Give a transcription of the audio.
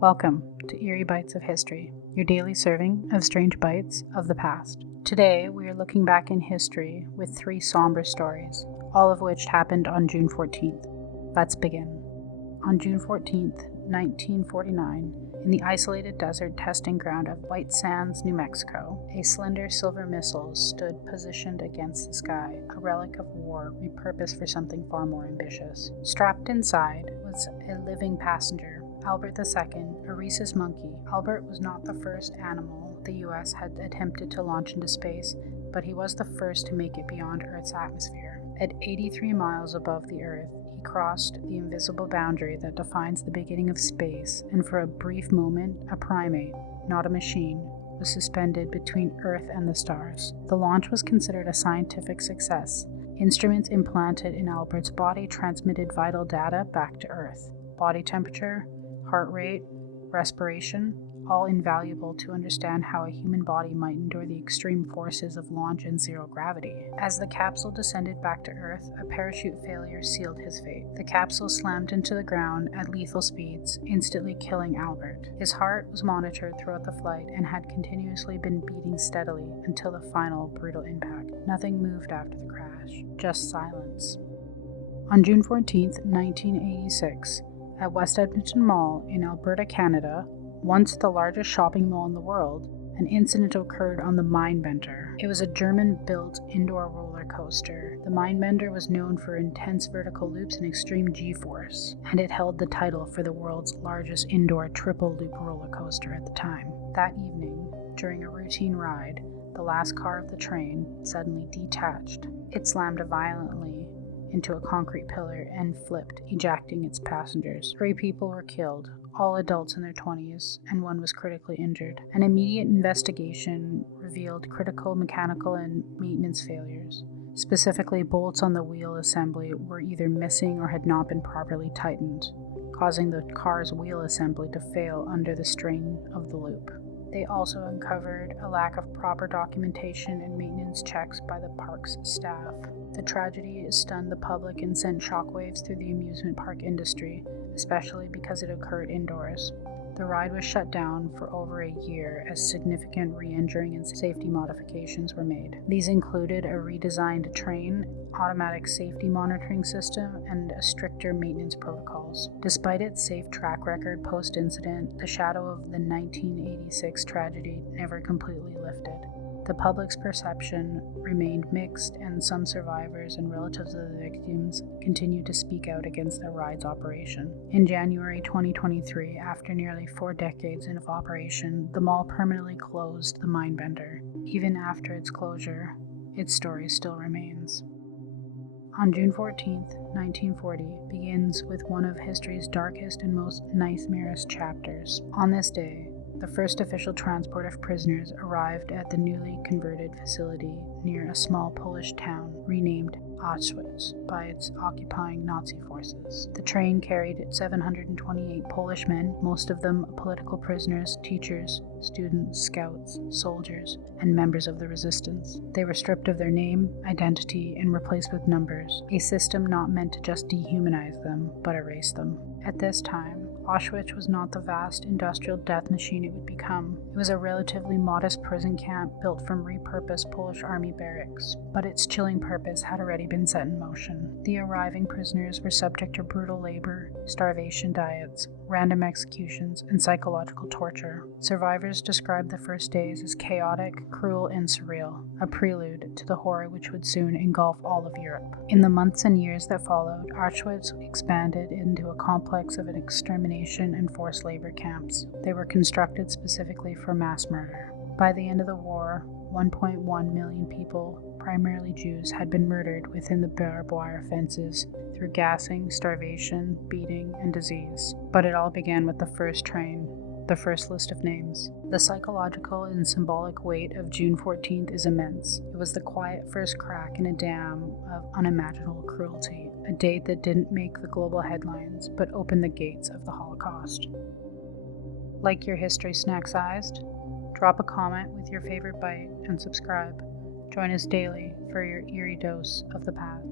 Welcome to Eerie Bites of History, your daily serving of strange bites of the past. Today, we are looking back in history with three somber stories, all of which happened on June 14th. Let's begin. On June 14th, 1949, in the isolated desert testing ground of White Sands, New Mexico, a slender silver missile stood positioned against the sky, a relic of war repurposed for something far more ambitious. Strapped inside was a living passenger, Albert II, a rhesus monkey. Albert was not the first animal the U.S. had attempted to launch into space, but he was the first to make it beyond Earth's atmosphere. At 83 miles above the Earth, he crossed the invisible boundary that defines the beginning of space, and for a brief moment, a primate, not a machine, was suspended between Earth and the stars. The launch was considered a scientific success. Instruments implanted in Albert's body transmitted vital data back to Earth. Body temperature, heart rate, respiration, all invaluable to understand how a human body might endure the extreme forces of launch and zero gravity. As the capsule descended back to Earth, a parachute failure sealed his fate. The capsule slammed into the ground at lethal speeds, instantly killing Albert. His heart was monitored throughout the flight and had continuously been beating steadily until the final brutal impact. Nothing moved after the crash, just silence. On June 14, 1986, at West Edmonton Mall in Alberta, Canada, once the largest shopping mall in the world, an incident occurred on the Mindbender. It was a German-built indoor roller coaster. The Mindbender was known for intense vertical loops and extreme G-force, and it held the title for the world's largest indoor triple-loop roller coaster at the time. That evening, during a routine ride, the last car of the train suddenly detached. It slammed violently into a concrete pillar and flipped, ejecting its passengers. 3 people were killed, all adults in their 20s, and 1 was critically injured. An immediate investigation revealed critical mechanical and maintenance failures. Specifically, bolts on the wheel assembly were either missing or had not been properly tightened, causing the car's wheel assembly to fail under the strain of the loop. They also uncovered a lack of proper documentation and maintenance checks by the park's staff. The tragedy stunned the public and sent shockwaves through the amusement park industry, especially because it occurred indoors. The ride was shut down for over a year as significant re-engineering and safety modifications were made. These included a redesigned train, automatic safety monitoring system, and stricter maintenance protocols. Despite its safe track record post-incident, the shadow of the 1986 tragedy never completely lifted. The public's perception remained mixed, and some survivors and relatives of the victims continued to speak out against the ride's operation. In January 2023, after nearly 4 decades of operation, the mall permanently closed the Mindbender. Even after its closure, its story still remains. On June 14, 1940, begins with one of history's darkest and most nightmarish chapters. On this day, the first official transport of prisoners arrived at the newly converted facility near a small Polish town renamed Auschwitz by its occupying Nazi forces. The train carried 728 Polish men, most of them political prisoners, teachers, students, scouts, soldiers, and members of the resistance. They were stripped of their name, identity, and replaced with numbers, a system not meant to just dehumanize them, but erase them. At this time, Auschwitz was not the vast industrial death machine it would become. It was a relatively modest prison camp built from repurposed Polish army barracks, but its chilling purpose had already been set in motion. The arriving prisoners were subject to brutal labor, starvation diets, random executions, and psychological torture. Survivors described the first days as chaotic, cruel, and surreal, a prelude to the horror which would soon engulf all of Europe. In the months and years that followed, Auschwitz expanded into a complex of extermination and forced labor camps. They were constructed specifically for mass murder. By the end of the war, 1.1 million people, primarily Jews, had been murdered within the barbed wire fences through gassing, starvation, beating, and disease. But it all began with the first train, the first list of names. The psychological and symbolic weight of June 14th is immense. It was the quiet first crack in a dam of unimaginable cruelty, a date that didn't make the global headlines, but opened the gates of the Holocaust. Like your history snack-sized? Drop a comment with your favorite bite and subscribe. Join us daily for your eerie dose of the past.